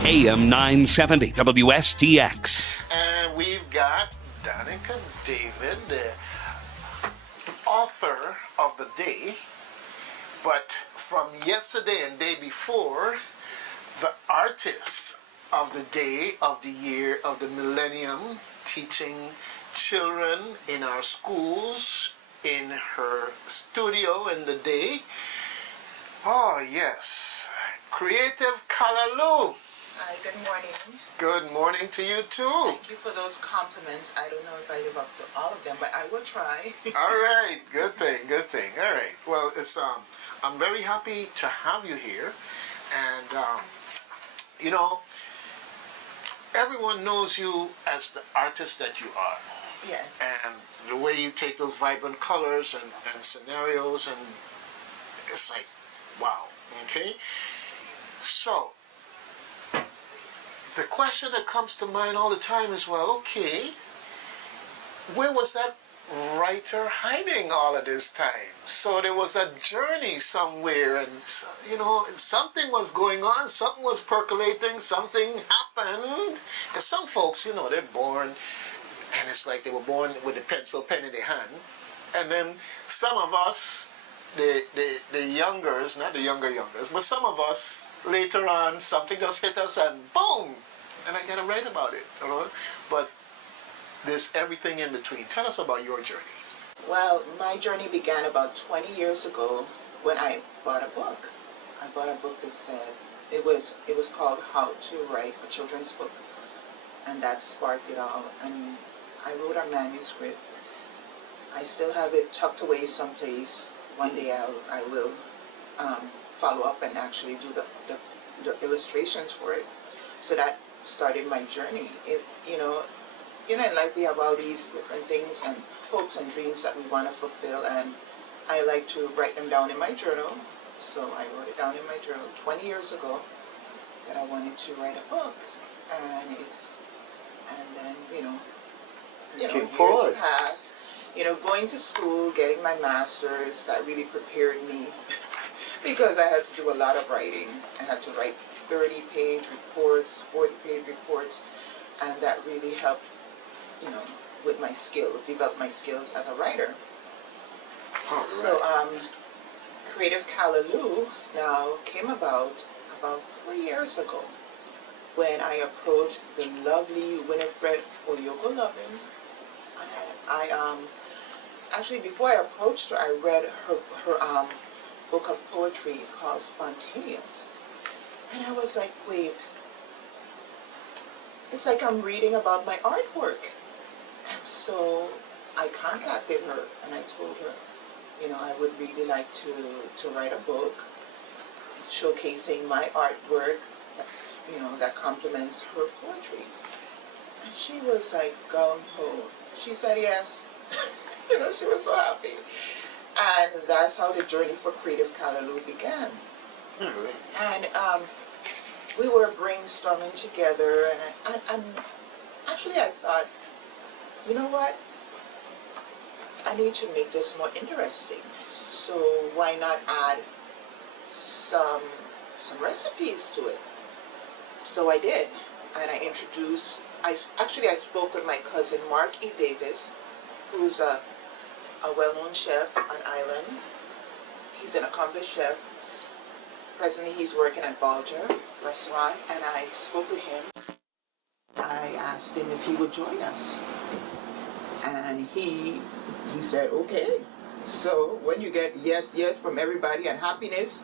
AM 970 WSTX. And we've got Danica David, the author of the day, but from yesterday and day before, the artist of the day, of the year, of the millennium, teaching children in our schools, in her studio in the day. Oh yes, Creative Callaloo. Hi, good morning. Good morning to you too. Thank you for those compliments. I don't know if I live up to all of them, but I will try. All right, good thing, good thing. All right, well, it's I'm very happy to have you here, and you know, everyone knows you as the artist that you are. Yes. And the way you take those vibrant colors and scenarios, and it's like, wow. Okay, so the question that comes to mind all the time is, well, okay, where was that writer hiding all of this time? So there was a journey somewhere, and you know, something was going on, something was percolating, something happened. Because some folks, you know, they're born, and it's like they were born with a pencil pen in their hand, and then some of us, the youngers, not the youngers, but some of us later on, something just hit us and boom, and I gotta write about it, you know? But there's everything in between. Tell us about your journey. Well, my journey began about 20 years ago when I bought a book. I bought a book that said, it was called How to Write a Children's Book, and that sparked it all. And I wrote a manuscript. I still have it tucked away someplace. One day I will follow up and actually do the illustrations for it. So that started my journey. You know, in life we have all these different things and hopes and dreams that we want to fulfill, and I like to write them down in my journal. So I wrote it down in my journal 20 years ago that I wanted to write a book, and then years passed. You know, going to school, getting my master's, that really prepared me because I had to do a lot of writing. I had to write 30-page reports, 40-page reports, and that really helped, you know, with my skills, develop my skills as a writer. Right. So, Creative Callaloo now came about 3 years ago when I approached the lovely Winifred Oyoko loving. I actually, before I approached her, I read her book of poetry called Spontaneous. And I was like, wait, it's like I'm reading about my artwork. And so I contacted her and I told her, you know, I would really like to write a book showcasing my artwork that, you know, that complements her poetry. And she was like gung-ho. She said yes. You know, she was so happy. And that's how the journey for Creative Callaloo began. And we were brainstorming together, and actually I thought, you know what? I need to make this more interesting. So why not add some recipes to it? So I did, and I introduced. I spoke with my cousin Mark E. Davis, who's a well-known chef on Island. He's an accomplished chef. Presently, he's working at Balger restaurant, and I spoke with him. I asked him if he would join us, and he said, okay. So when you get yes from everybody and happiness,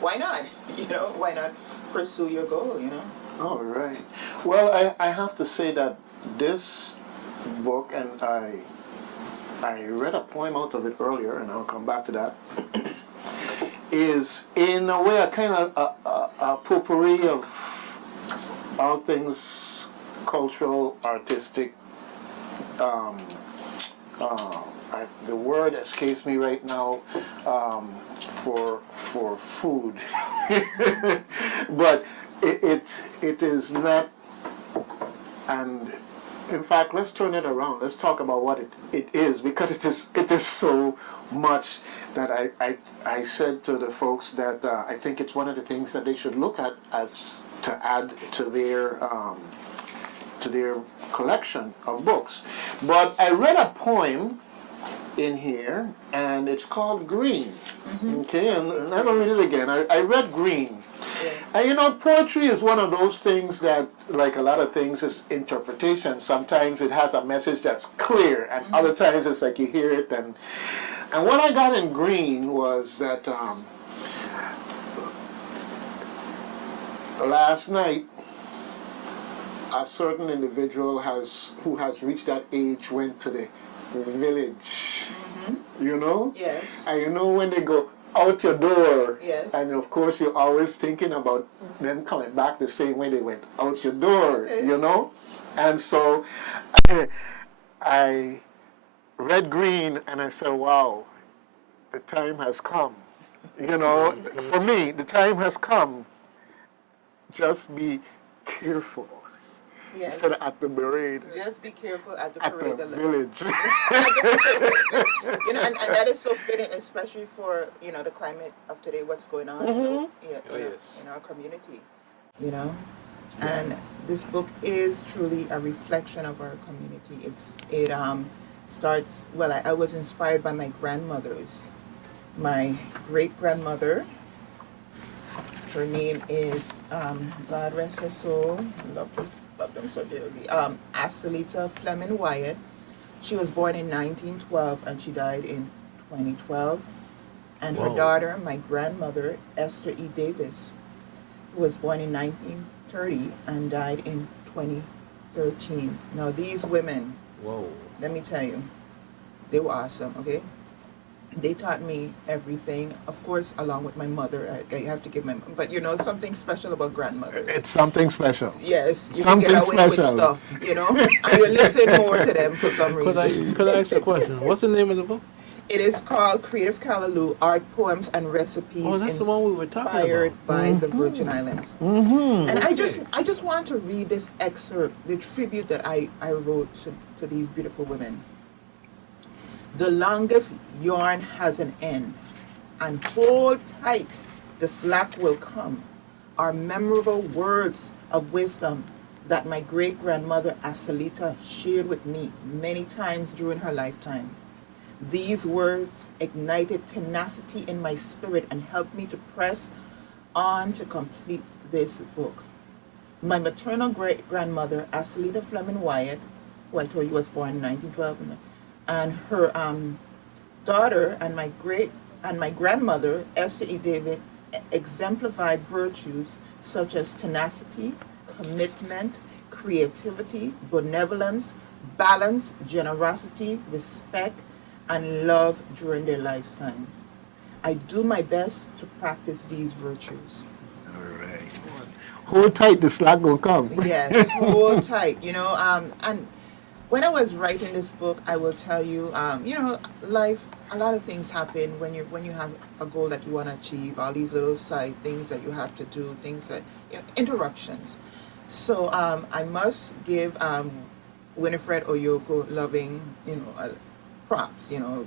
why not? You know, why not pursue your goal, you know? All right. Well, I have to say that this book, and I read a poem out of it earlier, and I'll come back to that, is in a way a kind of a potpourri of all things cultural, artistic. The word escapes me right now for food, but it is not. And in fact, let's turn it around. Let's talk about what it is, because it is so much that I said to the folks that I think it's one of the things that they should look at as to add to their collection of books. But I read a poem in here, and it's called Green. Okay, and I don't read it again. I read Green. Yeah. And you know, poetry is one of those things that, like a lot of things, is interpretation. Sometimes it has a message that's clear, and other times it's like you hear it. And what I got in Green was that last night, a certain individual who has reached that age went to the village. You know? Yes. And you know when they go out your door, Yes. and of course you're always thinking about them coming back the same way they went out your door, Okay. you know? And so I read Green and I said, wow, the time has come. You know, for me, the time has come. Just be careful. Yes. Instead of at the parade, Just be careful at the at parade. the village. You know, and that is so fitting, especially for, you know, the climate of today, what's going on in our community, you know. And this book is truly a reflection of our community. It starts, well, I was inspired by my grandmothers. My great-grandmother, her name is, God rest her soul, love them so dearly, Asalita Fleming Wyatt. She was born in 1912 and she died in 2012. And her daughter, my grandmother, Esther E. Davis, who was born in 1930 and died in 2013. Now these women, let me tell you, they were awesome, okay? They taught me everything, of course, along with my mother. I have to give my, but you know, something special about grandmothers. It's something special. Yes, you Something can get away special. with stuff, you know, and you listen more to them for some reason. Could I ask a question? What's the name of the book? It is called Creative Callaloo, Art, Poems, and Recipes Oh, that's the one we were talking inspired about. by the Virgin Islands. And I just want to read this excerpt, the tribute that I wrote to these beautiful women. The longest yarn has an end, and hold tight, the slack will come, are memorable words of wisdom that my great-grandmother Asalita shared with me many times during her lifetime. These words ignited tenacity in my spirit and helped me to press on to complete this book. My maternal great-grandmother, Asalita Fleming Wyatt, who I told you was born in 1912, and her daughter and my grandmother, Esther E. David, exemplified virtues such as tenacity, commitment, creativity, benevolence, balance, generosity, respect, and love during their lifetimes. I do my best to practice these virtues. All right. Hold tight, the slack will come. Yes, hold tight, you know, and when I was writing this book, I will tell you, you know, life, a lot of things happen when you have a goal that you want to achieve, all these little side things that you have to do, things that, you know, interruptions. So I must give Winifred Oyoko loving, you know, props, you know,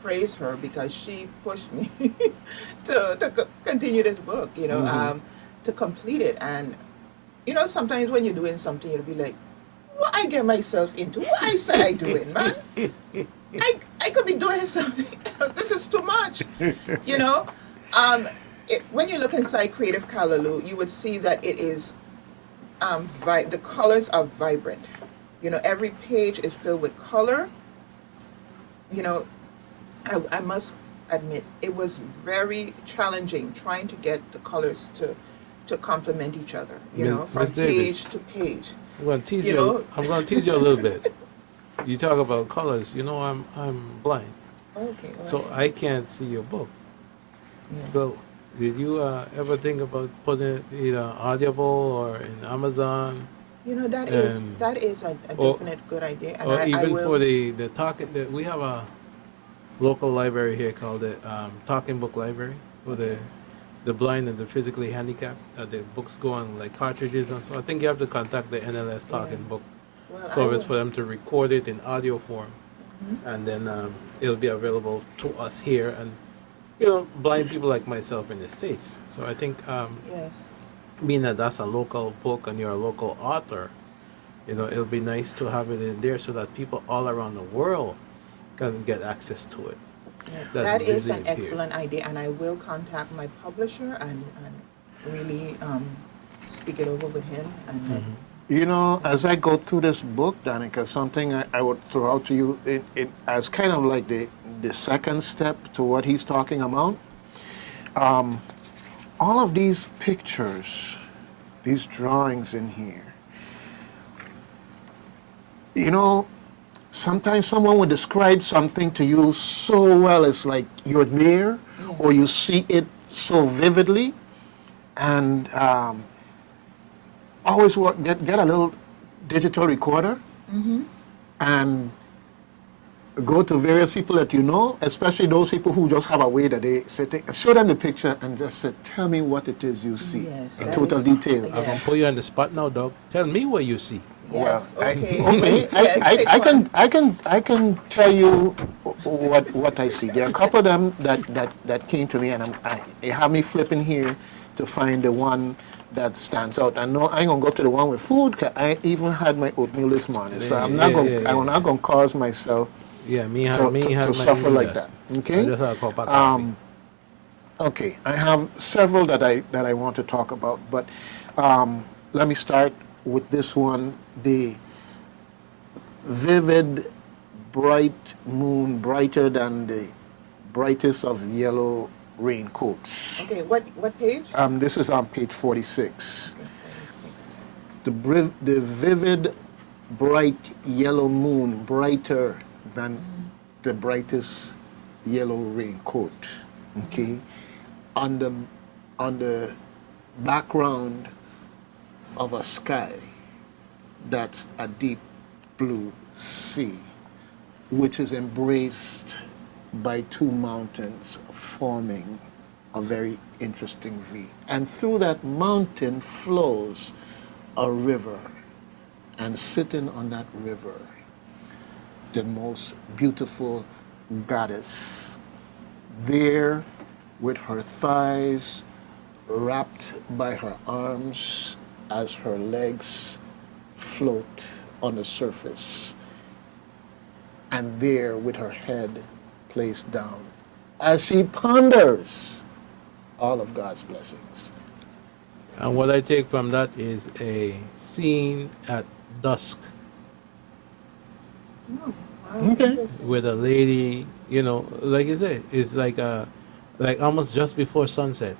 praise her because she pushed me to continue this book, you know, to complete it. And, you know, sometimes when you're doing something, you'll be like, what I get myself into? What I say I doing, man? I could be doing something else. This is too much, you know? When you look inside Creative Callaloo, you would see that it is, the colors are vibrant. You know, every page is filled with color. You know, I must admit, it was very challenging trying to get the colors to complement each other, you know, from page to page. I'm going to tease you. I'm going to tease you a little bit. You talk about colors. You know, I'm blind, Okay. so I can't see your book. Yeah. So, did you ever think about putting it either Audible or in Amazon, You know, that is a definite good idea. And or I even will, for the talking? We have a local library here called the Talking Book Library for the blind and the physically handicapped. The books go on like cartridges, and so I think you have to contact the NLS Talking Book service for them to record it in audio form, and then it'll be available to us here and, you know, blind people like myself in the States. So I think yes. being that that's a local book and you're a local author, it'll be nice to have it in there so that people all around the world can get access to it. That is really an appears. excellent idea, and I will contact my publisher and really speak it over with him. And then, You know, as I go through this book, Danica, something I would throw out to you as kind of like the second step to what he's talking about. All of these pictures, these drawings in here, sometimes someone would describe something to you so well, it's like you're there, or you see it so vividly, and always get a little digital recorder and go to various people that you know, especially those people who just have a way that they say, show them the picture and just say, tell me what it is you see Yes, in that total is- detail. yeah. I'm gonna put you on the spot now, dog. Tell me what you see. yes, Well, okay. Yes, pick I one. can tell you what I see. There are a couple of them that came to me, and they have me flipping here to find the one that stands out. I know I ain't gonna go to the one with food, because I even had my oatmeal this morning, so I'm not gonna cause myself Yeah, to suffer like that. Okay. I just had a cup of coffee. Okay, I have several that I want to talk about, but let me start with this one, the vivid, bright moon, brighter than the brightest of yellow raincoats. Okay, what page? This is on page 46. Okay, 46. The vivid, bright yellow moon, brighter than the brightest yellow raincoat. Okay, on the background of a sky that's a deep blue sea, which is embraced by two mountains forming a very interesting V. And through that mountain flows a river, and sitting on that river, the most beautiful goddess, there with her thighs wrapped by her arms as her legs float on the surface, and there with her head placed down as she ponders all of God's blessings. And what I take from that is a scene at dusk Oh, wow, Okay. interesting. with a lady, like you said, it's like almost just before sunset,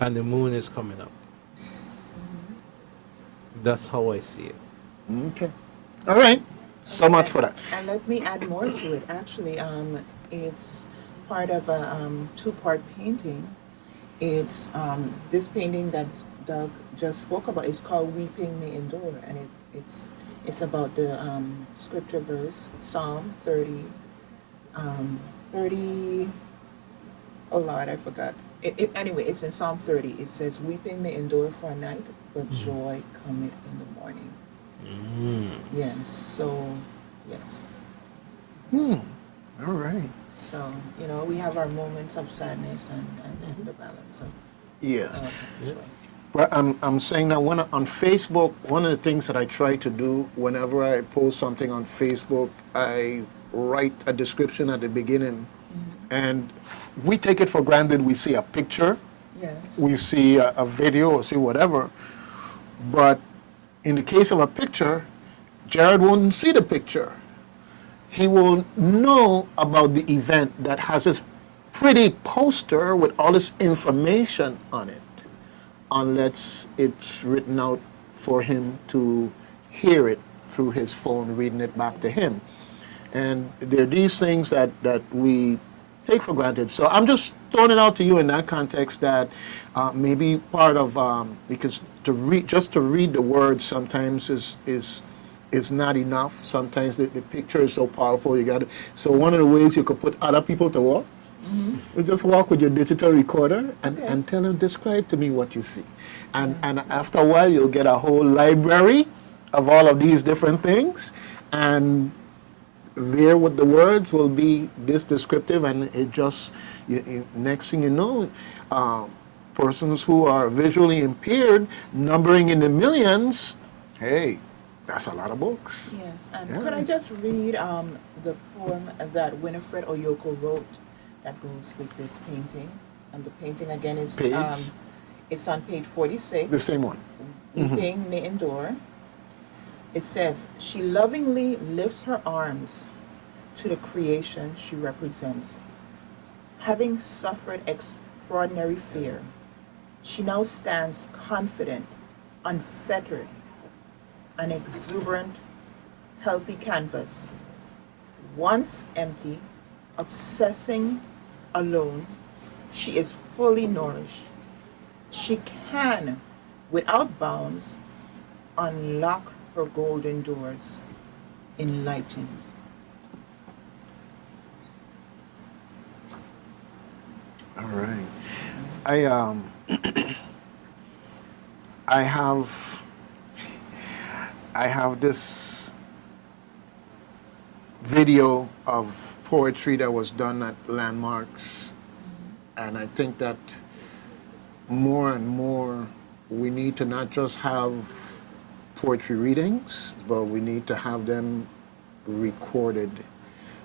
and the moon is coming up. That's how I see it. Okay. All right. So much for that. And let me add more to it. Actually, it's part of a two-part painting. It's this painting that Doug just spoke about. It's called "Weeping May Endure," and it's about the scripture verse, Psalm 30. 30. Oh Lord, I forgot. Anyway, it's in Psalm 30. It says, "Weeping may endure for a night, but joy cometh in the morning." Yes. So, yes. All right. So, we have our moments of sadness and the balance of Yes. joy. Well, I'm saying that on Facebook, one of the things that I try to do whenever I post something on Facebook, I write a description at the beginning, and we take it for granted. We see a picture, Yes. we see a video, or see whatever, but in the case of a picture, Jared won't see the picture. He will know about the event that has this pretty poster with all this information on it, unless it's written out for him to hear it through his phone, reading it back to him. And there are these things that we take for granted. So I'm just throwing it out to you in that context, that maybe part of, because just to read the words sometimes is not enough. Sometimes the picture is so powerful. So one of the ways you could put other people to work, you just walk with your digital recorder and tell them, describe to me what you see. And after a while, you'll get a whole library of all of these different things. And there with the words will be this descriptive, and it just, next thing you know, persons who are visually impaired, numbering in the millions. Hey, that's a lot of books. Yes, and Yeah. could I just read the poem that Winifred Oyoko wrote that goes with this painting? And the painting again is Page? It's on page 46. The same one. Weeping may endure. It says, she lovingly lifts her arms to the creation she represents. Having suffered extraordinary fear, she now stands confident, unfettered, an exuberant, healthy canvas. Once empty, obsessing alone, she is fully nourished. She can, without bounds, unlock her golden doors, enlightened. All right. I have this video of poetry that was done at Landmarks, and I think that more and more we need to not just have poetry readings, but we need to have them recorded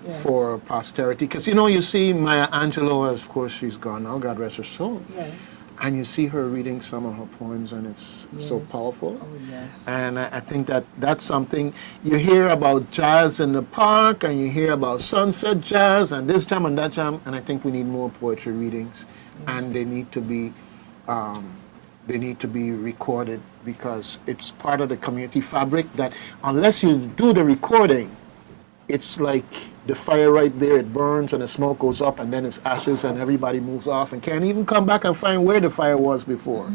Yes. for posterity. Because you see Maya Angelou, of course, she's gone now, God rest her soul. Yes. And you see her reading some of her poems, and it's so Yes. powerful. Oh, yes. And I think that that's something you hear about jazz in the park, and you hear about sunset jazz and this jam and that jam. And I think we need more poetry readings, and they need to be recorded, because it's part of the community fabric. That unless you do the recording, it's like the fire right there. It burns and the smoke goes up, and then it's ashes, and everybody moves off and can't even come back and find where the fire was before.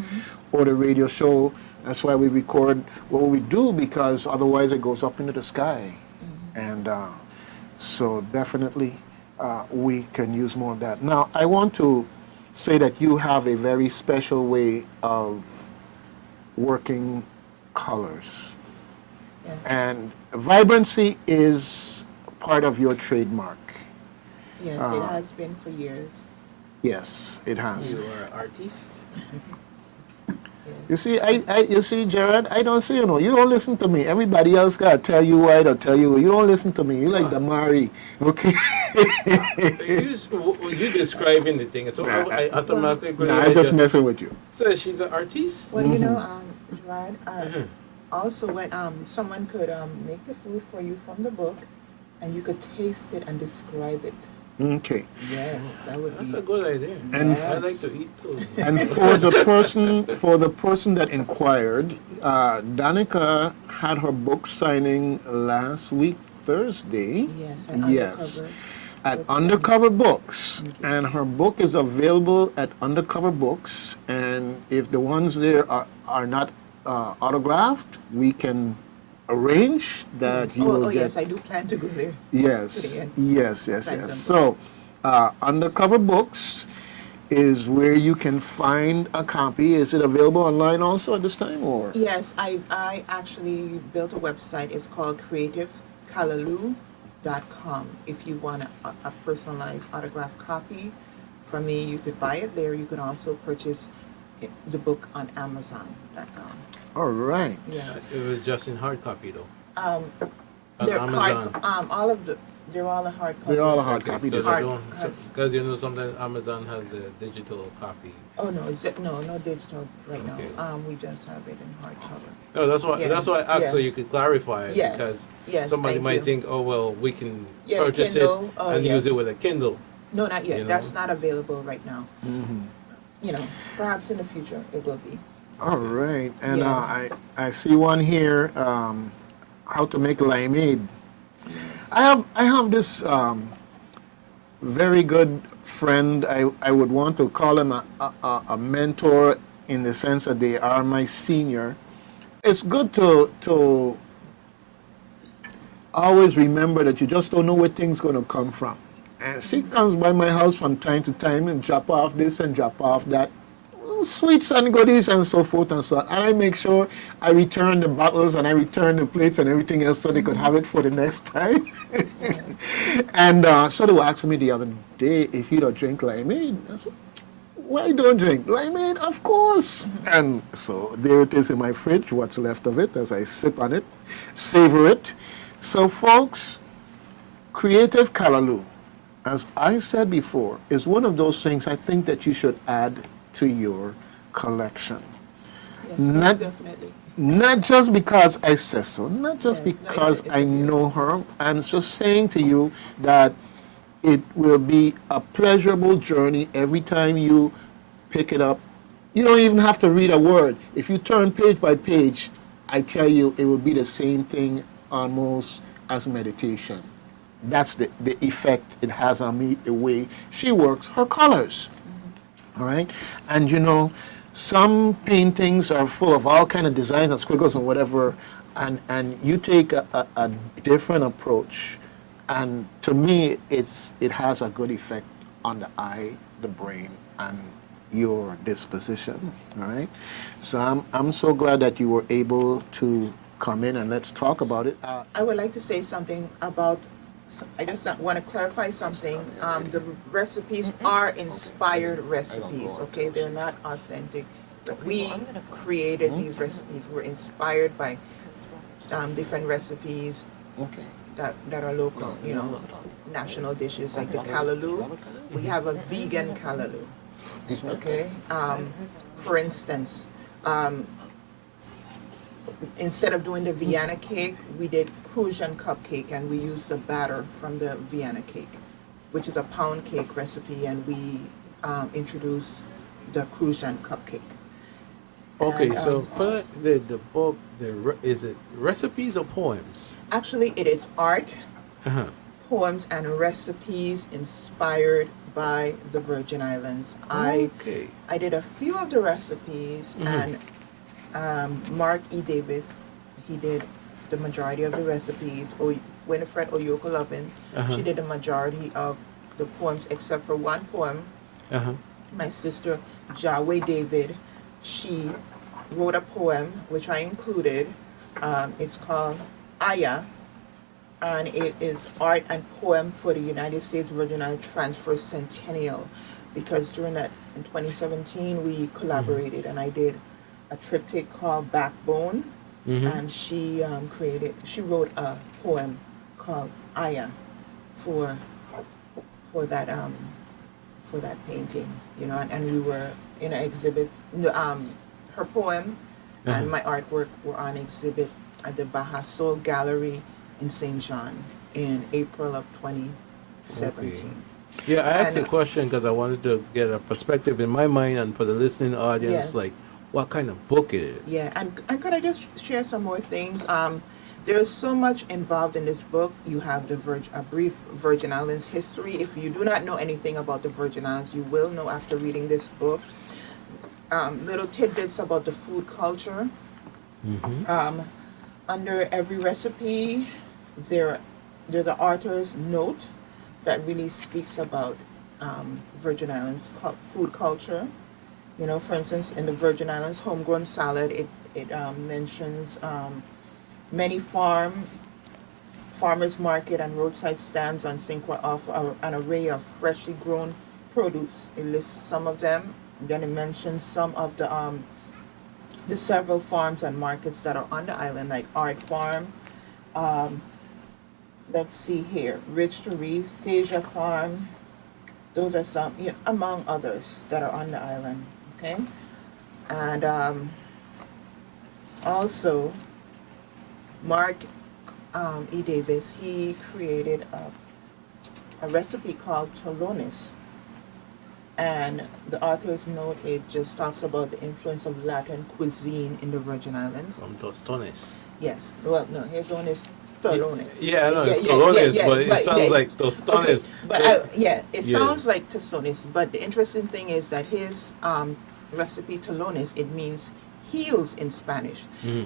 Or the radio show. That's why we record what we do, because otherwise it goes up into the sky. And so definitely we can use more of that. Now, I want to say that you have a very special way of working colors. Yes. And vibrancy is part of your trademark. Yes, it has been for years. Yes, it has. You are an artist. You see, you see, Gerard, I don't see, you don't listen to me. Everybody else got to tell you why they'll tell you. You don't listen to me. You like the Mari, okay? You describing the thing, so I automatically. Nah, I'm just messing with you. So she's an artist. Well, Gerard, also when someone could make the food for you from the book, and you could taste it and describe it. Okay. Yes, that would That's be. a good idea. And I like to eat too. And for the person that inquired, Danica had her book signing last week, Thursday. Yes, and Yes. Undercover At Books. Undercover Books, Yes. and her book is available at Undercover Books. And if the ones there are not autographed, we can arrange that you will get. Yes, I do plan to go there. Yes, Again. yes. Thanks, So, Undercover Books is where you can find a copy. Is it available online also at this time, or? Yes, I actually built a website. It's called CreativeCallaloo.com. If you want a personalized autographed copy from me, you could buy it there. You could also purchase the book on Amazon.com. All right. Yes. It was just in hard copy though. On They're Amazon. they're all a hard copy. They're all a hard copy. So design. because sometimes Amazon has the digital copy. Oh no, no digital right Okay. now. We just have it in hardcover. No, that's why. Yeah, That's why I asked, so yeah. you could clarify it, Yes, because yes, somebody thank might you. think, oh well, we can Yeah, the purchase Kindle, it and use yes. it with a Kindle. No, not yet. You know? That's not available right now. Mhm. Perhaps in the future it will be. All right. And Yeah. I see one here. How to make limeade. I have this very good friend. I would want to call him a mentor, in the sense that they are my senior. It's good to always remember that you just don't know where things going to come from. And she comes by my house from time to time and drop off this and drop off that, sweets and goodies and so forth and so on. And I make sure I return the bottles and I return the plates and everything else so they could have it for the next time. And so they were asking me the other day if you don't drink limeade. I said, why don't drink? Limeade, of course. And so there it is in my fridge, what's left of it, as I sip on it, savor it. So folks, Creative Callaloo, as I said before, is one of those things I think that you should add to your collection. Yes, Not, definitely. not just because I say so, not just Yeah, no, because it's I a know her. I'm just saying to you that it will be a pleasurable journey every time you pick it up. You don't even have to read a word. If you turn page by page, I tell you, it will be the same thing almost as meditation. That's the effect it has on me, the way she works her colors. All right? And you know, some paintings are full of all kind of designs and squiggles and whatever, and you take a different approach. And to me, it has a good effect on the eye, the brain, and your disposition. All right? So I'm so glad that you were able to come in and let's talk about it. I would like to say something about, I just want to clarify something. The recipes are inspired recipes, okay? They're not authentic. We created these recipes. We're inspired by different recipes Okay. that are local, you know, national dishes like the callaloo. We have a vegan callaloo, okay? For instance, instead of doing the Vienna cake, we did Crucian cupcake, and we used the batter from the Vienna cake, which is a pound cake recipe, and we introduced the Crucian cupcake. Okay, And, so for the book, is it recipes or poems? actually, it is art, Uh-huh. poems, and recipes inspired by the Virgin Islands. Okay. I did a few of the recipes, and Mark E. Davis, he did the majority of the recipes. Winifred Oyoko Lovin, she did the majority of the poems except for one poem. Uh-huh. My sister Jaway David, she wrote a poem which I included. It's called Aya, and it is art and poem for the United States Virgin Islands Transfer Centennial, because during that in 2017 we collaborated, and I did a triptych called Backbone, and she wrote a poem called Aya for that painting, you know, and we were in an exhibit. Her poem and my artwork were on exhibit at the Baja Soul Gallery in St. John in April of 2017. Okay. Yeah, I asked a question because I wanted to get a perspective in my mind and for the listening audience, Yeah. like what kind of book it is. Yeah, and could I just share some more things? There's so much involved in this book. You have a brief Virgin Islands history. If you do not know anything about the Virgin Islands, you will know after reading this book. Little tidbits about the food culture. Under every recipe, there's an author's note that really speaks about Virgin Islands food culture. You know, for instance, in the Virgin Islands homegrown salad, it mentions many farmers market and roadside stands on Cinque offer an array of freshly grown produce. It lists some of them. Then it mentions some of the several farms and markets that are on the island, like Art Farm. Let's see here, Rich to Reef, Seja Farm. Those are some, you know, among others that are on the island. Okay, and also Mark E. Davis, he created a recipe called tolones. And the author's note, it just talks about the influence of Latin cuisine in the Virgin Islands. From Tostones. Yes. Well, no, his own is tolones. Yeah, I know it's Tolones, but it sounds like Tostones. Okay, but it Yeah. sounds like tostones. But the interesting thing is that his recipe tolones, it means heels in Spanish,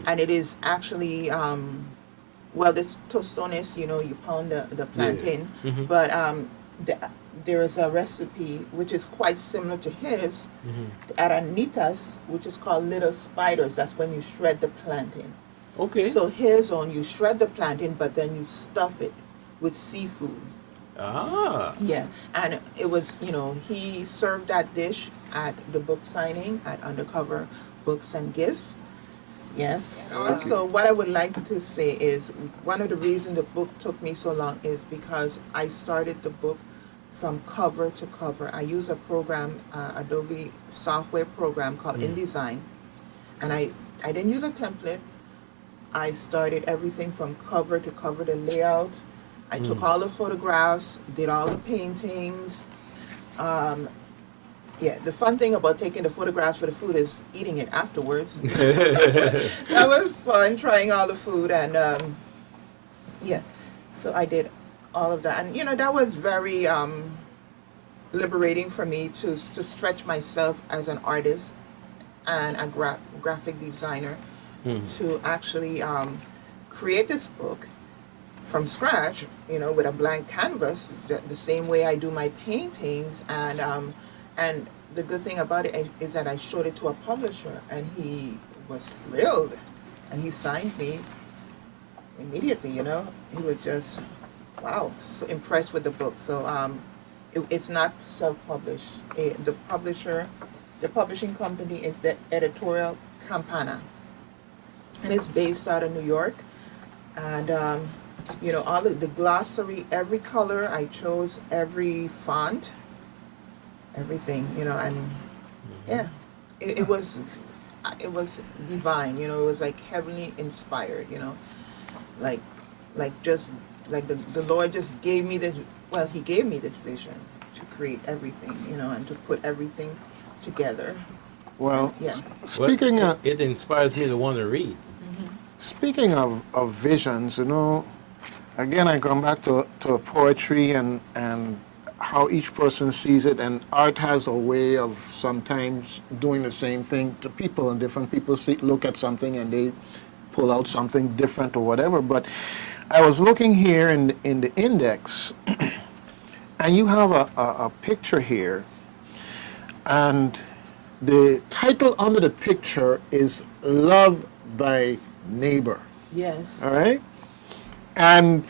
and it is actually well, this tostones, you know, you pound the plantain, but there is a recipe which is quite similar to his at Anita's, which is called little spiders. That's when you shred the plantain. Okay. So his own, you shred the plantain, but then you stuff it with seafood. Ah. Yeah, and it was, you know, he served that dish at the book signing at Undercover Books and Gifts. Yes. So what I would like to say is one of the reasons the book took me so long is because I started the book from cover to cover. I use a program, Adobe software program called InDesign, and I didn't use a template. I started everything from cover to cover, the layout. I took all the photographs, did all the paintings. Yeah, the fun thing about taking the photographs for the food is eating it afterwards. That was fun, trying all the food, and yeah, so I did all of that. And you know, that was very liberating for me to stretch myself as an artist and a graphic designer to actually create this book from scratch, you know, with a blank canvas, the same way I do my paintings. And the good thing about it is that I showed it to a publisher, and he was thrilled, and he signed me immediately. You know, he was just wow, so impressed with the book. So it's not self-published. The publishing company is the Editorial Campana, and it's based out of New York. And you know, all the glossary, every color I chose, every font, everything, you know, and yeah, it was divine, you know. It was like heavenly inspired, you know, like just like the Lord just gave me this. Well, He gave me this vision to create everything, you know, and to put everything together. Well, Yeah. speaking Well, of it inspires me to want to read. speaking of visions, you know, again I come back to poetry and how each person sees it, and art has a way of sometimes doing the same thing to people, and different people look at something and they pull out something different or whatever. But I was looking here in the index, and you have a picture here, and the title under the picture is Love Thy Neighbor. Yes. All right? And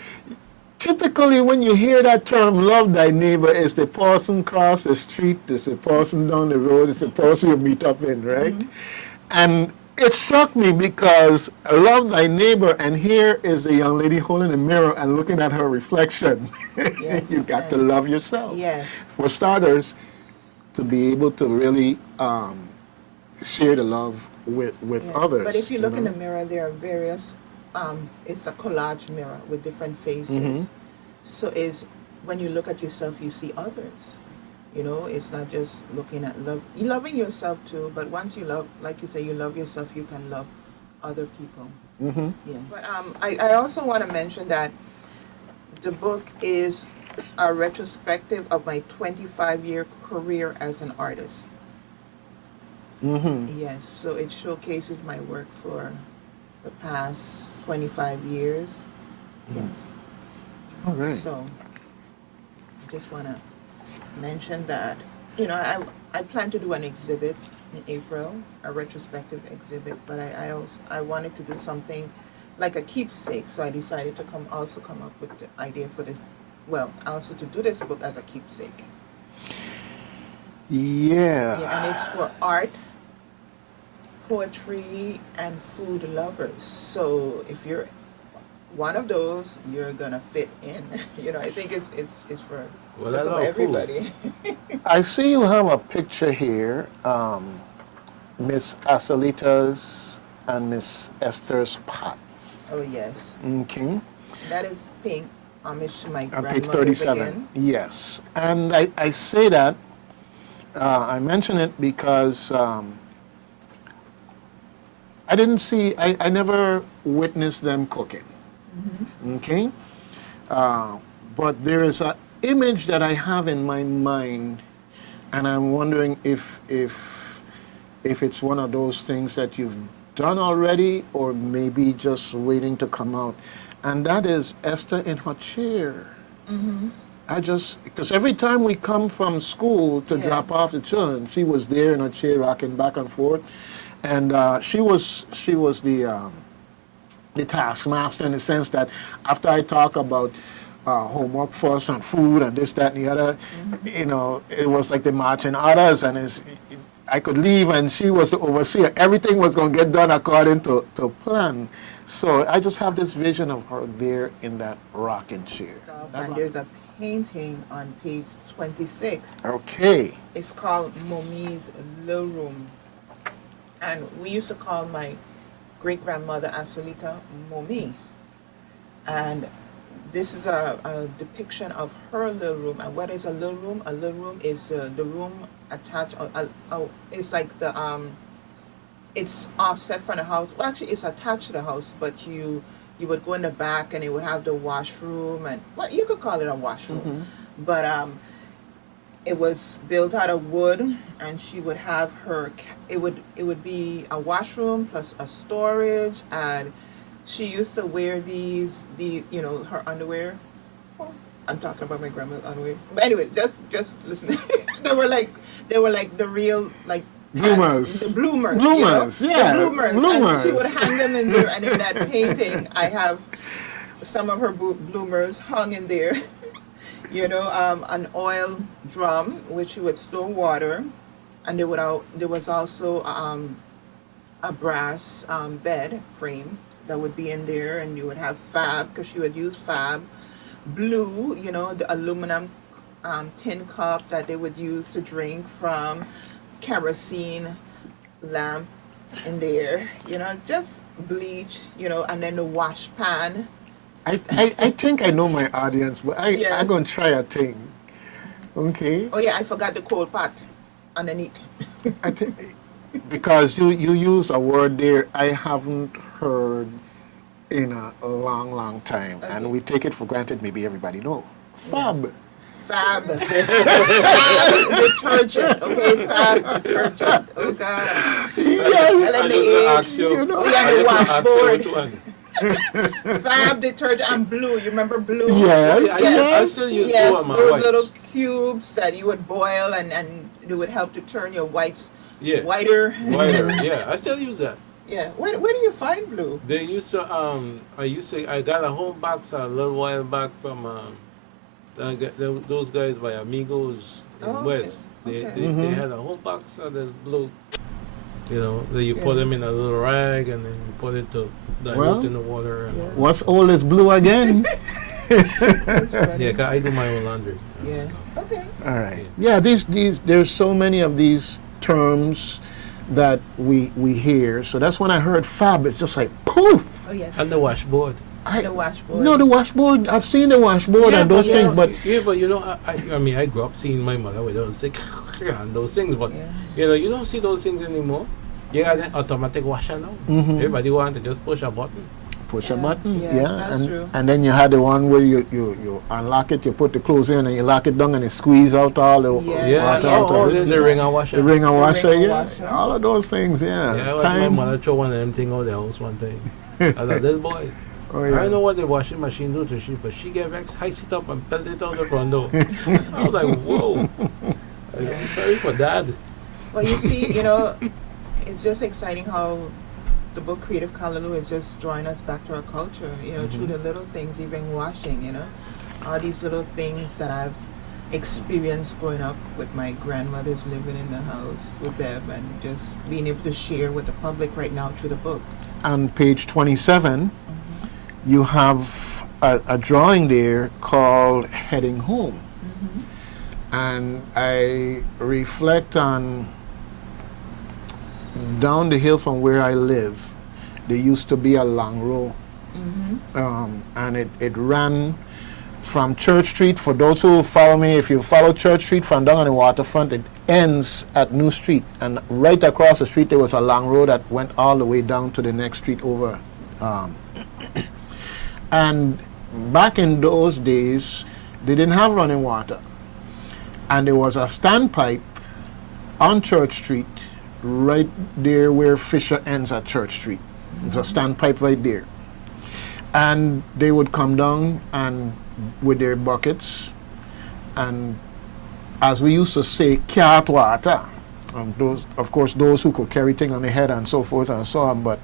typically when you hear that term, love thy neighbor, it's the person across the street, it's the person down the road, it's the person you meet up in, right? And it struck me because love thy neighbor, and here is a young lady holding a mirror and looking at her reflection. Yes, You got to yes. love yourself. Yes. For starters, to be able to really share the love with Yeah. others. But if you look in know? the mirror, there are various, it's a collage mirror with different faces. So is when you look at yourself, you see others. You know, it's not just looking at love. You're loving yourself too, but once you love, like you say, you love yourself, you can love other people. Yeah. But I also want to mention that the book is a retrospective of my 25-year career as an artist. Yes, so it showcases my work for the past 25 years. Yes. All right. So I just want to mention that, you know, I plan to do an exhibit in April, a retrospective exhibit, but I wanted to do something like a keepsake, so I decided to come up with the idea for this, well, also to do this book as a keepsake. Yeah. Yeah, and it's for art, poetry, and food lovers. So if you're one of those, you're gonna fit in. You know, I think it's for, Well, it's I for love everybody. I see you have a picture here, Miss Asalita's and Miss Esther's pot. Oh yes, Okay. that is pink. Homage to my On grandmother page 37. again. Yes. And I say that, I mention it because I never witnessed them cooking. Okay? But there is an image that I have in my mind, and I'm wondering if it's one of those things that you've done already, or maybe just waiting to come out. And that is Esther in her chair. Because every time we come from school to Yeah. drop off the children, she was there in her chair rocking back and forth. And she was the taskmaster, in the sense that after I talk about homework first and food and this, that, and the other, you know, it was like the marching orders, and I could leave and she was the overseer. Everything was going to get done according to plan. So I just have this vision of her there in that rocking chair. And there's a painting on page 26. Okay. It's called Momi's Little Room. And we used to call my great-grandmother Asalita Momi. And this is a depiction of her little room. And what is a little room? A little room is the room attached. It's like it's offset from the house. Well, actually, it's attached to the house, but you would go in the back, and it would have the washroom, and well, you could call it a washroom, but it was built out of wood, and she would have her. It would be a washroom plus a storage, and she used to wear her underwear. I'm talking about my grandma's underwear. But anyway, just listen. they were like the real like bloomers. The bloomers. Bloomers, yeah. The bloomers. And she would hang them in there, and in that painting, I have some of her bloomers hung in there. An oil drum which she would store water, and there was also a brass bed frame that would be in there, and you would have fab, because she would use fab, blue, the aluminum tin cup that they would use to drink from, kerosene lamp in there, just bleach, and then the wash pan. I think I know my audience, but I'm going to try a thing. Okay? Oh yeah, I forgot the coal pot underneath. I think, because you use a word there I haven't heard in a long, long time, and we take it for granted, maybe everybody know. Fab. Fab. Fab detergent. Okay, fab detergent. Oh God. Yes. Fab detergent and blue. You remember blue? Yes. I still use blue on my those whites. little cubes that you would boil, and it would help to turn your whites whiter. Whiter, yeah. I still use that. Yeah. Where do you find blue? They used to, I got a whole box a little while back from those guys by Amigos in West. They had a whole box of this blue. That you put them in a little rag, and then you put it to dilute in the water. And what's old is blue again? Yeah, 'cause I do my own laundry. Yeah. Okay. All right. Yeah, there's so many of these terms that we hear. So that's when I heard fab, it's just like poof. Oh yes. And the washboard. The washboard. No, the washboard. I've seen the washboard and those things, but I grew up seeing my mother with those things and those things, but you don't see those things anymore. You got an automatic washer now. Everybody wants to just push a button. Push a button, Yes, that's true. And then you had the one where you unlock it, you put the clothes in, and you lock it down, and it squeeze out all the water out of it. The ringer washer. The ringer washer, washer. all of those things, Yeah, I watched my mother throw one of them things out the house one time. I was like, this boy. Oh, I don't know what the washing machine do to she, but she get vexed, heist it up and pelt it out the front door. I was like, whoa. I'm sorry for that. Well, you see, it's just exciting how the book Creative Callaloo is just drawing us back to our culture, through the little things, even washing, all these little things that I've experienced growing up with my grandmothers living in the house with them, and just being able to share with the public right now through the book. On page 27, you have a drawing there called Heading Home. And I reflect on down the hill from where I live, there used to be a long row. And it ran from Church Street. For those who follow me, if you follow Church Street from down on the waterfront, it ends at New Street. And right across the street, there was a long road that went all the way down to the next street over. And back in those days, they didn't have running water. And there was a standpipe on Church Street, right there where Fisher ends at Church Street. There's a standpipe right there. And they would come down and with their buckets, and as we used to say, cart water. Those, of course, those who could carry things on their head and so forth and so on. But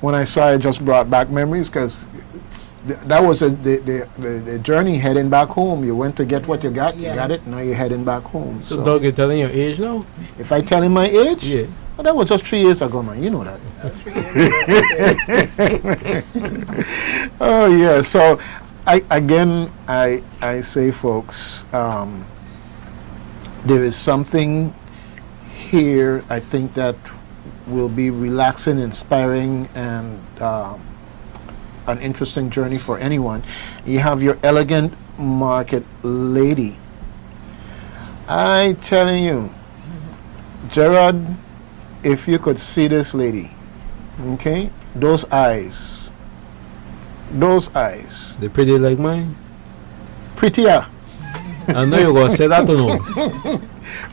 when I saw it, just brought back memories, because that was the journey heading back home. You went to get what you got. You Yeah. got it. Now you're heading back home. So, dog, you're telling your age now? If I tell him my age, Yeah. well, that was just 3 years ago, man. You know that. Oh yeah. So, I say, folks, there is something here. I think that will be relaxing, inspiring, and an interesting journey for anyone. You have your elegant market lady. I telling you, Gerard, if you could see this lady, okay, those eyes, They pretty like mine? prettier, I know you're going to say that or no?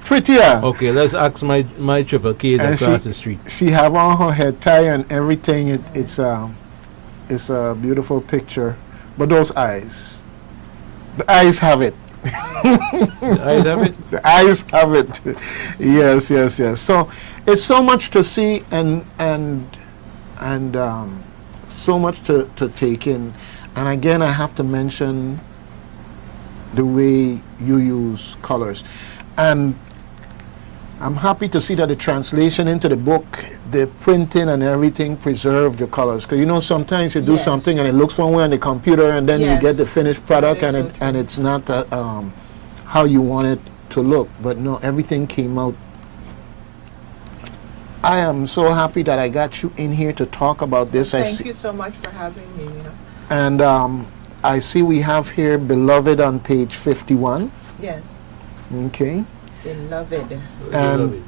prettier. Okay, let's ask my triple K And across the street. She have on her head tie and everything. It's a beautiful picture, but those eyes, the eyes have it. The eyes have it? The eyes have it. Yes, yes, yes. So it's so much to see and so much to take in. And again, I have to mention the way you use colors. And I'm happy to see that the translation into the book, the printing and everything preserved the colors. Because you know, sometimes you do Yes. something and it looks one way on the computer, and then you Yes. get the finished product, That and is so true. it's not how you want it to look. But no, everything came out. I am so happy that I got you in here to talk about this. I Thank see, you so much for having me. and I see we have here Beloved on page 51. Yes, Okay. beloved. And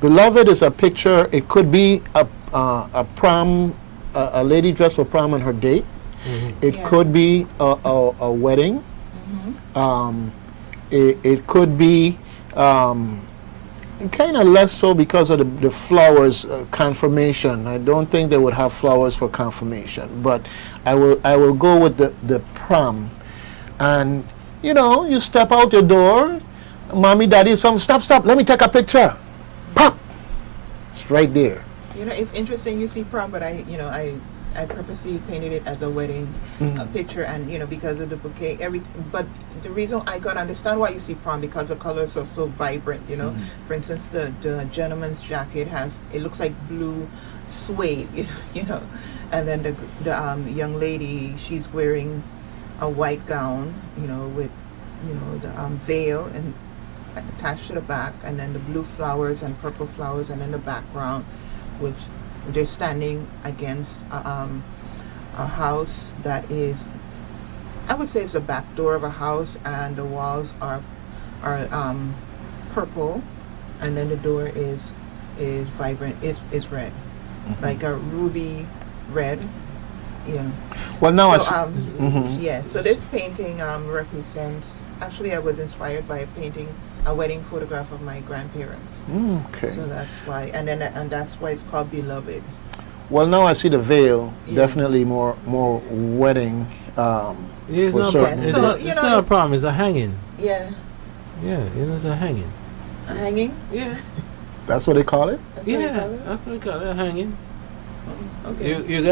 Beloved is a picture. It could be a prom, a lady dressed for prom on her date. It Yeah. could be a wedding. It could be kind of less so because of the flowers, confirmation. I don't think they would have flowers for confirmation, but I will go with the prom. And you know, you step out your door, mommy, daddy, stop, let me take a picture. Pop! It's right there. You know, it's interesting you see prom, but I purposely painted it as a wedding picture, and because of the bouquet, but the reason I can understand why you see prom, because the colors are so vibrant. For instance, the gentleman's jacket it looks like blue suede, and then the young lady, she's wearing a white gown, with the veil and attached to the back, and then the blue flowers and purple flowers, and in the background, which they're standing against a house that is, I would say it's a back door of a house, and the walls are purple, and then the door is vibrant, is red, like a ruby red. Yeah. Well, now So, I see. yeah. So this painting represents. Actually, I was inspired by a wedding photograph of my grandparents. Okay. So that's why, and that's why it's called Beloved. Well, now I see the veil. Yeah. Definitely more wedding. Yeah, it's for not, certain. it's, So, not, it's not a problem. It's a hanging. Yeah. Yeah, it's a hanging. A hanging. Yeah, That's what they call it. That's what you yeah, call it? that's what they call it, a hanging. Okay. You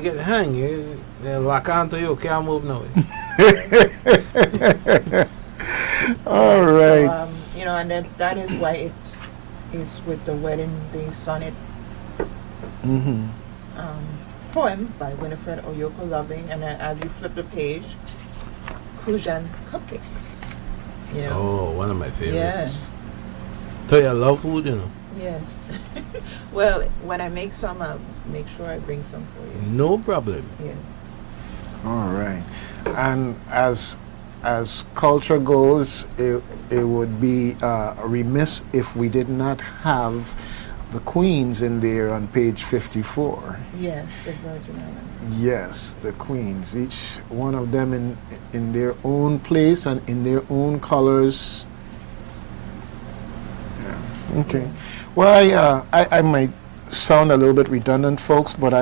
get hang. They lock onto you. Can't move now. All right. So, and that is why it's with the wedding day sonnet poem by Winifred Oyoko Loving, and then as you flip the page, Crucian cupcakes. Oh, one of my favorites. Yeah. Tell you I love food, Yes. Well, when I make some, I'll make sure I bring some for you. No problem. Yeah. All right. And as culture goes, it would be remiss if we did not have the queens in there on page 54. Yes, the Virgin Islands. Yes, the queens, each one of them in their own place and in their own colors. Yeah. Okay. Well, I might sound a little bit redundant, folks, but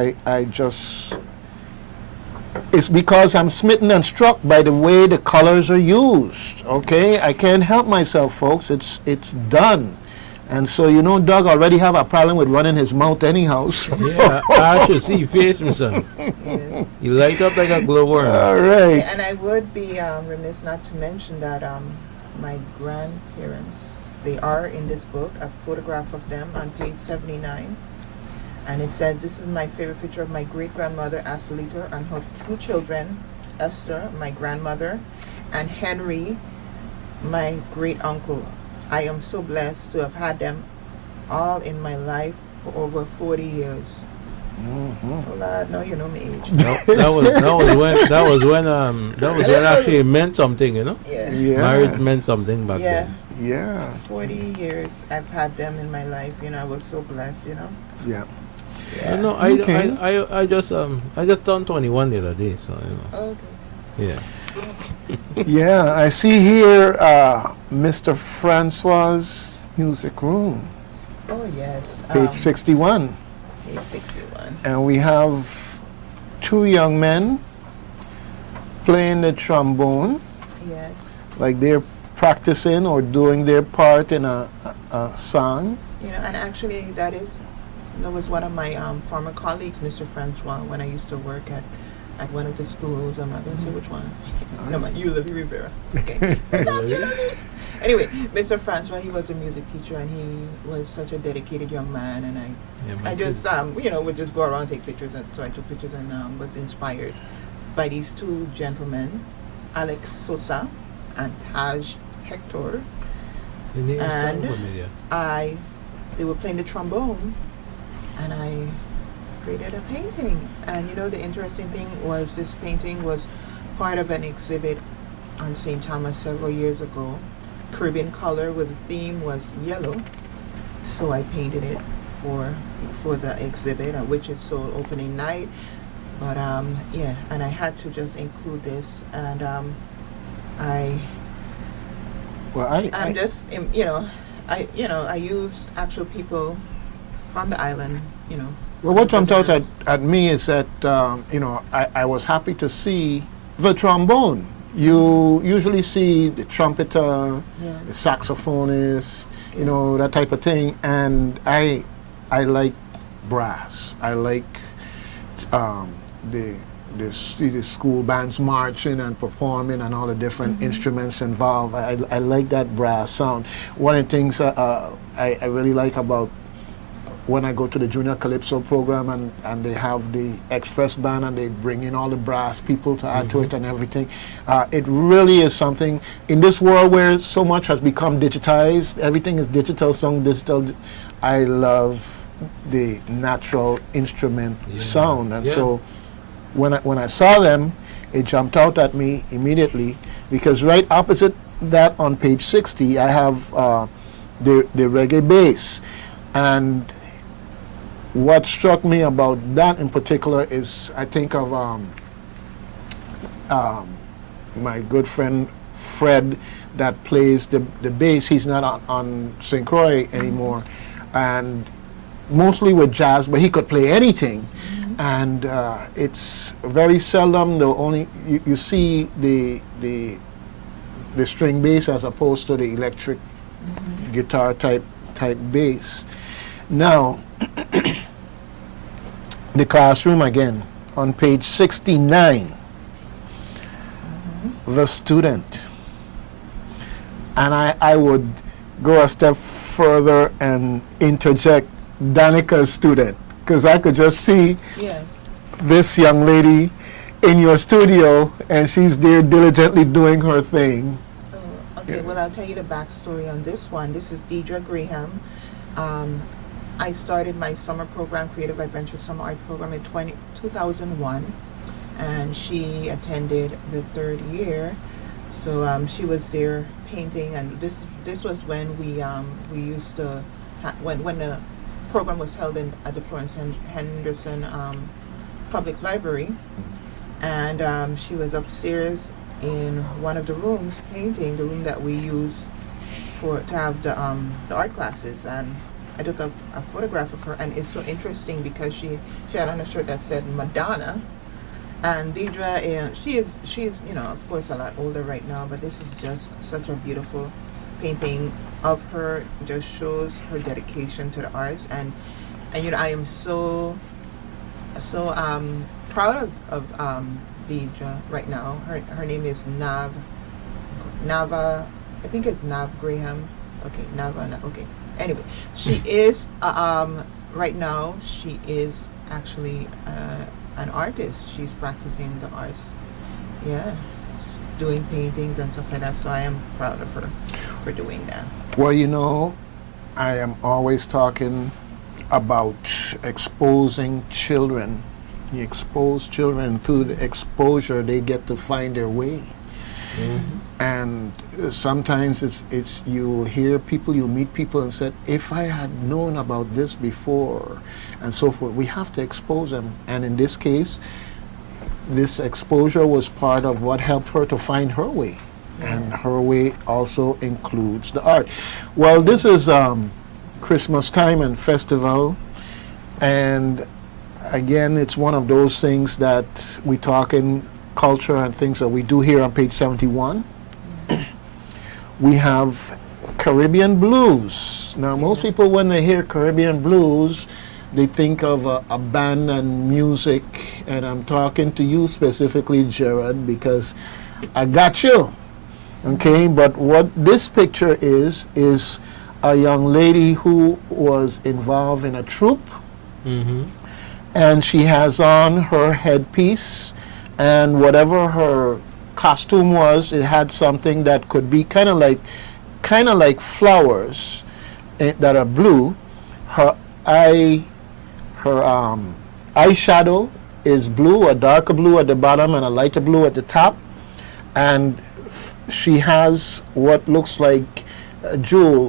it's because I'm smitten and struck by the way the colors are used. Okay, I can't help myself, folks. It's done. And so, you know, Doug already have a problem with running his mouth anyhow. So. Yeah, I should see your face, my son. You light up like a glowworm. All right. And I would be remiss not to mention that my grandparents, they are in this book, a photograph of them on page 79. And it says, this is my favorite picture of my great-grandmother, Asolita, and her 2 children, Esther, my grandmother, and Henry, my great-uncle. I am so blessed to have had them all in my life for over 40 years. Oh Lord, no, you know my age. That was when actually it meant something, you know. Yeah. Marriage meant something back Yeah. then. Yeah. 40 years I've had them in my life. You know, I was so blessed. You know. Yeah. Yeah. No, I just turned 21 the other day, so you know. Okay. Yeah. Yeah, I see here Mr. Francois' music room, Oh yes. page 61. Page 61. And we have 2 young men playing the trombone, Yes. like they're practicing or doing their part in a song. You know, and actually that was one of my former colleagues, Mr. Francois, when I used to work at one of the schools. I'm not going to say which one. No, Eulalie Rivera. Okay. Anyway, Mr. Francois, he was a music teacher, and he was such a dedicated young man. And I just, you know, would just go around and take pictures. And so I took pictures and was inspired by these 2 gentlemen, Alex Sosa and Taj Hector. The name sound And familiar. they were playing the trombone, and I created a painting. And you know, the interesting thing was this painting was part of an exhibit on St. Thomas several years ago. Caribbean color with the theme was yellow. So I painted it for the exhibit, which is sold opening night. But yeah, and I had to just include this, and I'm just, you know, I use actual people from the island, you know. Well, what jumped out at me is that, you know, I was happy to see the trombone. You usually see the trumpeter, the saxophonist, you know, that type of thing. And I like brass. I like the school bands marching and performing and all the different instruments involved. I like that brass sound. One of the things I really like about when I go to the Junior Calypso program and they have the express band and they bring in all the brass people to add to it and everything, it really is something in this world where so much has become digitized. Everything is digital, song digital. I love the natural instrument sound, and so when I saw them, it jumped out at me immediately, because right opposite that on page 60 I have the reggae bass. And what struck me about that in particular is I think of my good friend Fred that plays the bass. He's not on St. Croix anymore, and mostly with jazz, but he could play anything. And it's very seldom you see the string bass as opposed to the electric guitar type bass. Now, the classroom again, on page 69, the student. And I would go a step further and interject Danica's student, because I could just see this young lady in your studio, and she's there diligently doing her thing. Okay, well, I'll tell you the backstory on this one. This is Deidre Graham. I started my summer program, Creative Adventure Summer Art Program, in 2001, and she attended the 3rd year. So she was there painting, and this was when we used to when the program was held at the Florence Henderson Public Library, and she was upstairs in one of the rooms painting, the room that we use to have the art classes. And I took a photograph of her, and it's so interesting because she had on a shirt that said Madonna. And Deidre, she's you know, of course, a lot older right now, but this is just such a beautiful painting of her just shows her dedication to the arts, and you know, I am so proud of Deidre right now. Her name is Nava, I think it's Nav Graham. Okay, okay. Anyway, she is right now she is actually an artist. She's practicing the arts. Yeah, doing paintings and stuff like that. So I am proud of her for doing that. Well, you know, I am always talking about exposing children. You expose children, through the exposure they get to find their way. And sometimes it's you'll hear people, you'll meet people and said, if I had known about this before, and so forth. We have to expose them. And in this case, this exposure was part of what helped her to find her way. And her way also includes the art. Well, this is Christmas time and festival, and again, it's one of those things that we talk in culture and things that we do here on page 71. We have Caribbean blues. Now, most people, when they hear Caribbean blues, they think of a band and music, and I'm talking to you specifically, Jared, because I got you. Okay, but what this picture is a young lady who was involved in a troupe, and she has on her headpiece, and whatever her costume was, it had something that could be kind of like flowers that are blue. Her eyeshadow is blue, a darker blue at the bottom and a lighter blue at the top, and she has what looks like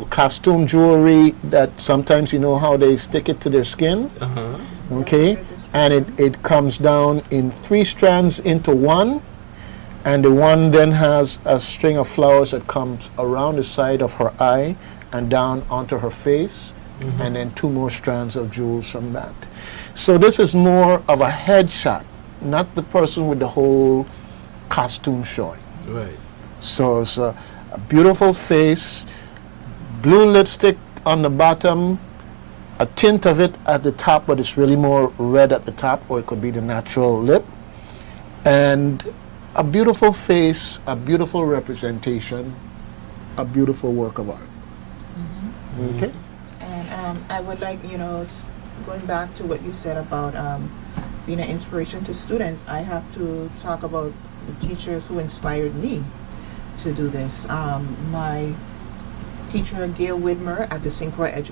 costume jewelry that sometimes, you know how they stick it to their skin. Okay, and it comes down in 3 strands into one, and the one then has a string of flowers that comes around the side of her eye and down onto her face, and then 2 more strands of jewels from that. So this is more of a headshot, not the person with the whole costume showing. Right. So it's a beautiful face, blue lipstick on the bottom, a tint of it at the top, but it's really more red at the top, or it could be the natural lip. And a beautiful face, a beautiful representation, a beautiful work of art. Okay? And I would like, you know, going back to what you said about being an inspiration to students, I have to talk about the teachers who inspired me to do this. My teacher, Gail Widmer, at the St. Croix at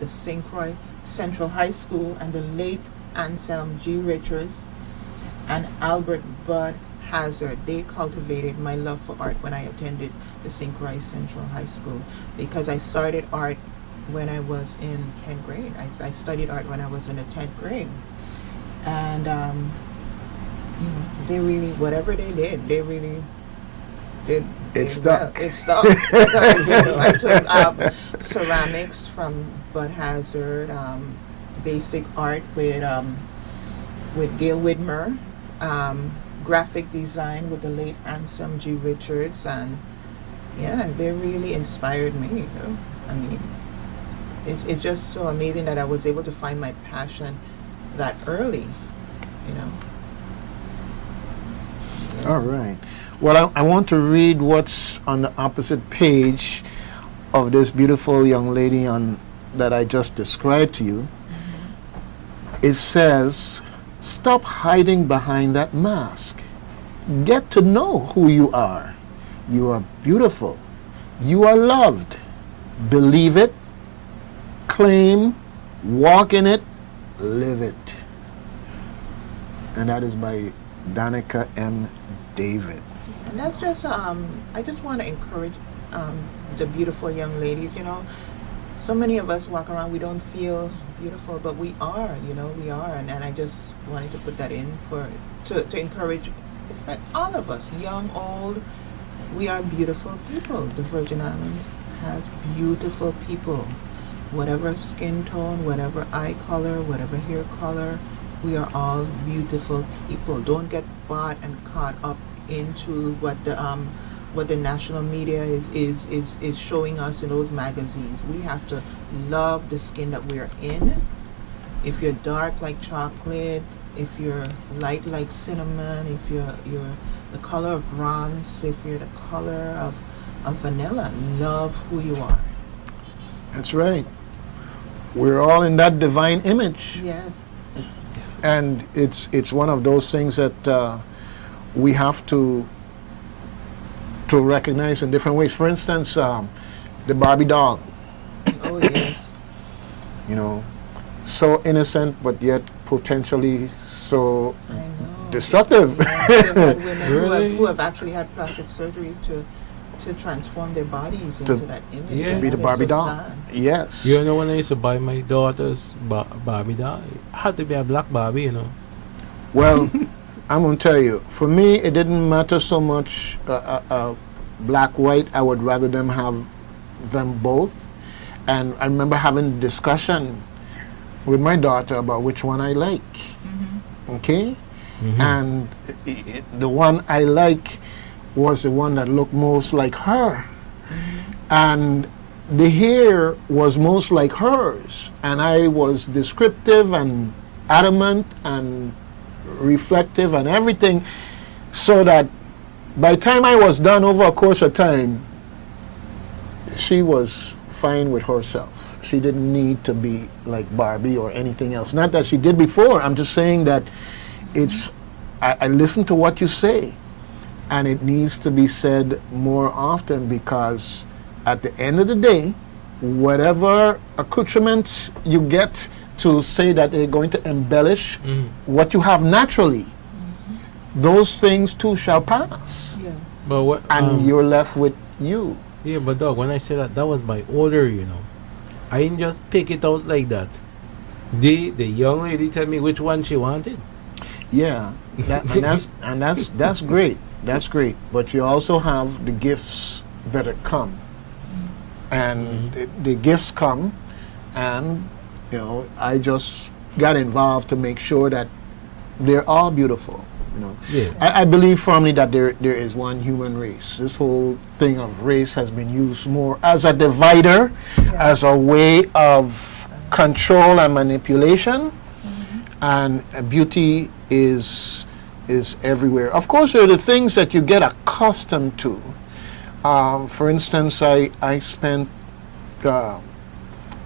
the St. Croix Central High School, and the late Anselm G. Richards and Albert Bud Hazard, they cultivated my love for art when I attended the St. Croix Central High School, because I started art when I was in 10th grade. I studied art when I was in the 10th grade. And, you know, they really, whatever they did, they really did. It stuck. Well. It stuck. Because, you know, I took ceramics from Bud Hazard, basic art with Gail Widmer, graphic design with the late Anselm G. Richards, and yeah, they really inspired me. You know? I mean, it's just so amazing that I was able to find my passion that early, you know. Yeah. All right. Well, I want to read what's on the opposite page of this beautiful young lady that I just described to you. It says, stop hiding behind that mask. Get to know who you are. You are beautiful. You are loved. Believe it, claim, walk in it, live it. And that is by Danica M. David. And that's just, I just want to encourage the beautiful young ladies, you know. So many of us walk around, we don't feel beautiful, but we are, you know, we are. And I just wanted to put that in to encourage all of us, young, old. We are beautiful people. The Virgin Islands has beautiful people. Whatever skin tone, whatever eye color, whatever hair color, we are all beautiful people. Don't get bought and caught up into what the what the national media is showing us in those magazines. We have to love the skin that we're in. If you're dark like chocolate, if you're light like cinnamon, if you're the color of bronze, if you're the color of vanilla, love who you are. That's right. We're all in that divine image. Yes. And it's one of those things that we have to recognize in different ways. For instance, the Barbie doll. Oh yes. You know, so innocent but yet potentially so I know. destructive. Yeah, we've had women Really? who have actually had plastic surgery to transform their bodies into that image. Yeah. To be the That is Barbie so doll. sad. Yes. You know, when I used to buy my daughter's Barbie doll, it had to be a black Barbie, you know. Well, I'm going to tell you, for me, it didn't matter so much black, white. I would rather them have them both. And I remember having a discussion with my daughter about which one I like. Okay? And the one I like was the one that looked most like her. And the hair was most like hers. And I was descriptive and adamant and reflective and everything, so that by the time I was done over a course of time, she was fine with herself. She didn't need to be like Barbie or anything else. Not that she did before. I'm just saying that I listen to what you say, and it needs to be said more often, because at the end of the day, whatever accoutrements you get to say that they're going to embellish what you have naturally, those things too shall pass. Yeah. But what? And you're left with you. Yeah, but dog, when I say that, that was my order, you know. I didn't just pick it out like that. The young lady tell me which one she wanted. Yeah, that's great. That's great. But you also have the gifts that come, and the gifts come, and you know, I just got involved to make sure that they're all beautiful. You know, Yeah. I believe firmly that there is one human race. This whole thing of race has been used more as a divider, as a way of control and manipulation, and beauty is everywhere. Of course, there are the things that you get accustomed to. For instance, I spent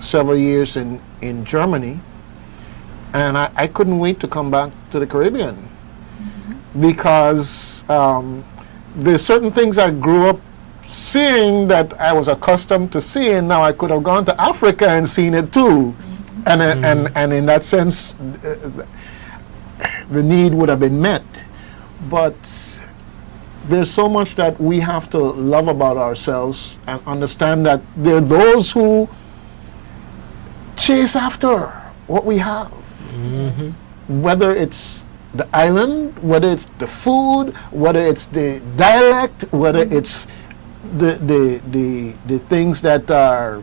several years in Germany, and I couldn't wait to come back to the Caribbean, because there's certain things I grew up seeing that I was accustomed to seeing. Now I could have gone to Africa and seen it too, and in that sense, the need would have been met. But there's so much that we have to love about ourselves and understand that there are those who chase after what we have, whether it's the island, whether it's the food, whether it's the dialect, whether it's the things that are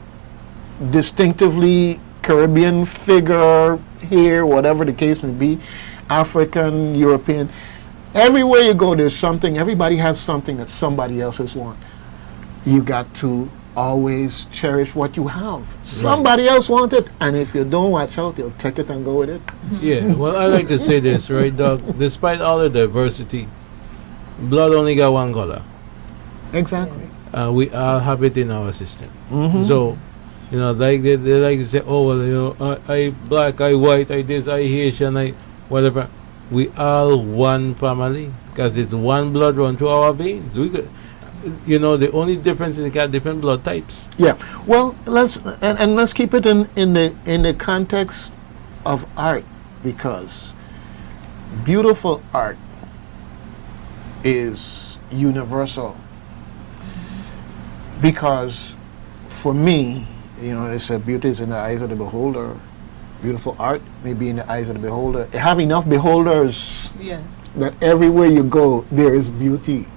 distinctively Caribbean figure here, whatever the case may be, African, European. Everywhere you go, there's something. Everybody has something that somebody else's want. You got to always cherish what you have. Somebody else wants it, and if you don't watch out, they'll take it and go with it. Yeah, well, I like to say this, right, Doug? Despite all the diversity, blood only got one color. Exactly. We all have it in our system. So, you know, like they like to say, oh, well, you know, I black, I white, I this, I Haitian, I whatever. We all one family, because it's one blood run through our veins. We could, you know, the only difference is we got different blood types. Yeah. Well, let's keep it in the context of art, because beautiful art is universal. Because for me, you know, they say beauty is in the eyes of the beholder. Beautiful art may be in the eyes of the beholder. You have enough beholders that everywhere you go, there is beauty.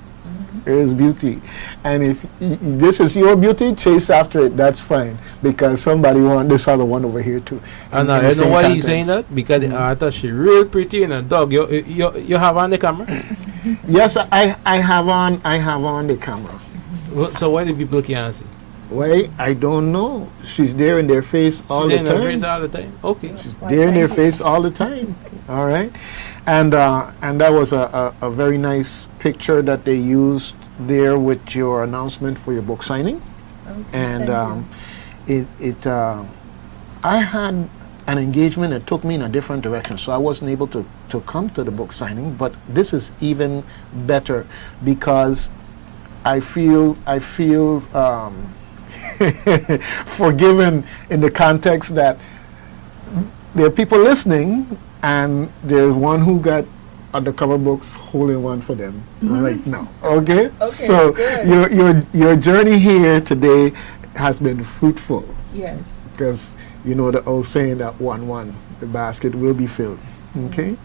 There is beauty. And if this is your beauty, chase after it. That's fine. Because somebody wants this other one over here too. And I know why he's saying that? Because the artist, she real pretty and a dog. You have on the camera? Yes, I have on the camera. Well, so why do people can't see? Why? I don't know. She's there in their face all the She's in their face time. all the time. Okay. She's there in their face all the time. All right, and that was a very nice picture that they used there with your announcement for your book signing. Okay, And thank I had an engagement that took me in a different direction, so I wasn't able to come to the book signing. But this is even better because I feel forgiven in the context that there are people listening, and there's one who got undercover books holding one for them right now. Okay? Okay, So good. your journey here today has been fruitful, Yes. because you know the old saying that one the basket will be filled. Okay?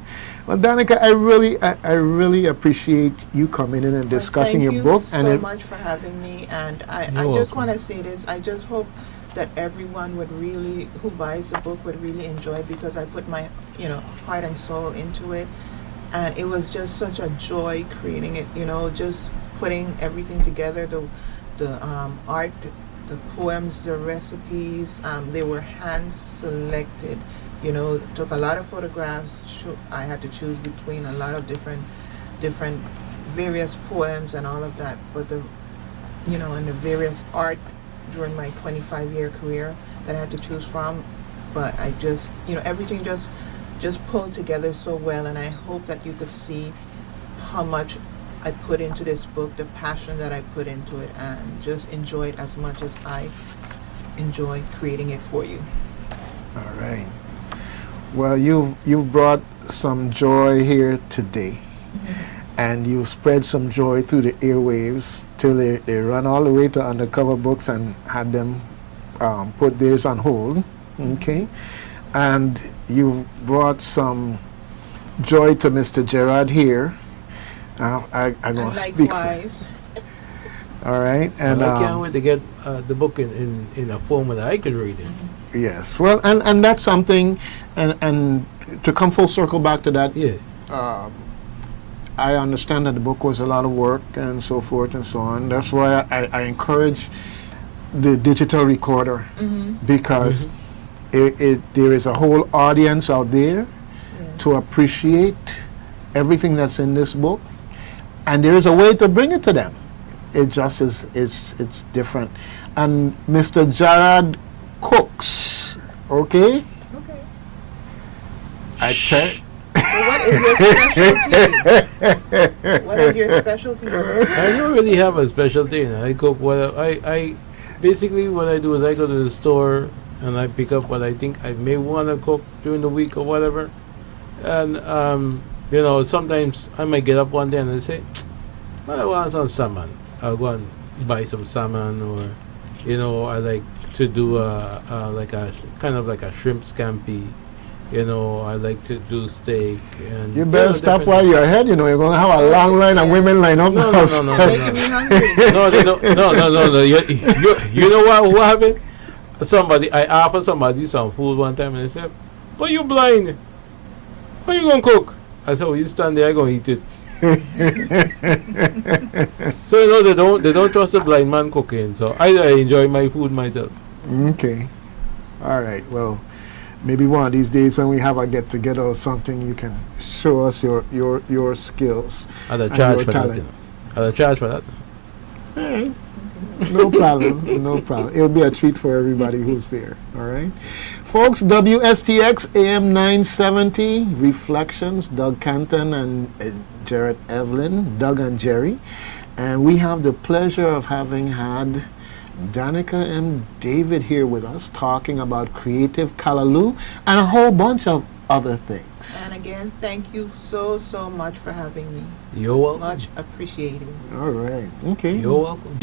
Well, Danica, I really appreciate you coming in and discussing your book. Thank And you so much for having me. And I You're just welcome. want to say this. I just hope that everyone would really, who buys the book, would really enjoy it, because I put my, heart and soul into it. And it was just such a joy creating it, just putting everything together, the art, the poems, the recipes, they were hand selected. Took a lot of photographs. I had to choose between a lot of different various poems and all of that. But and the various art during my 25-year career that I had to choose from. But I just, everything just pulled together so well. And I hope that you could see how much I put into this book, the passion that I put into it, and just enjoy it as much as I enjoy creating it for you. all right. Well, you brought some joy here today, and you spread some joy through the airwaves till they run all the way to Undercover Books and had them put theirs on hold. Okay, and you brought some joy to Mr. Gerard here. I'm going to speak for. Likewise. All right, and I can't wait to get the book in a form that I can read it. yes, well, and that's something, and to come full circle back to that. Yeah. I understand that the book was a lot of work and so forth and so on. That's why I encourage the digital recorder, because there is a whole audience out there to appreciate everything that's in this book, and there is a way to bring it to them. It just is, it's different. And Mr. Gerard cooks, okay? Okay. I tell. So what is your specialty? What is your specialty? I don't really have a specialty. I cook what I basically what I do is I go to the store and I pick up what I think I may want to cook during the week or whatever. And sometimes I might get up one day and I say, well, I want some salmon. I'll go and buy some salmon, or I like to do like a kind of like a shrimp scampi. I like to do steak. And You better stop different- while you're ahead. You're going to have a long line of women line up. No. Making me hungry. No. You know what happened? I offered somebody some food one time and they said, "But you blind? How you gonna cook?" I said, "Well, you stand there, I gonna eat it." So they don't trust the blind man cooking. So I enjoy my food myself. Okay. All right. Well, maybe one of these days when we have a get together or something, you can show us your skills. I'll and charge your for talent. that. I'll charge for that. All right. No problem. No problem. It'll be a treat for everybody who's there. All right. Folks, WSTX AM 970, Reflections, Doug Canton and Jared Evelyn, Doug and Jerry. And we have the pleasure of having had Danica M. David here with us talking about Crucian Callaloo and a whole bunch of other things. And again, thank you so much for having me. You're welcome. Much appreciated. All right. Okay. You're welcome.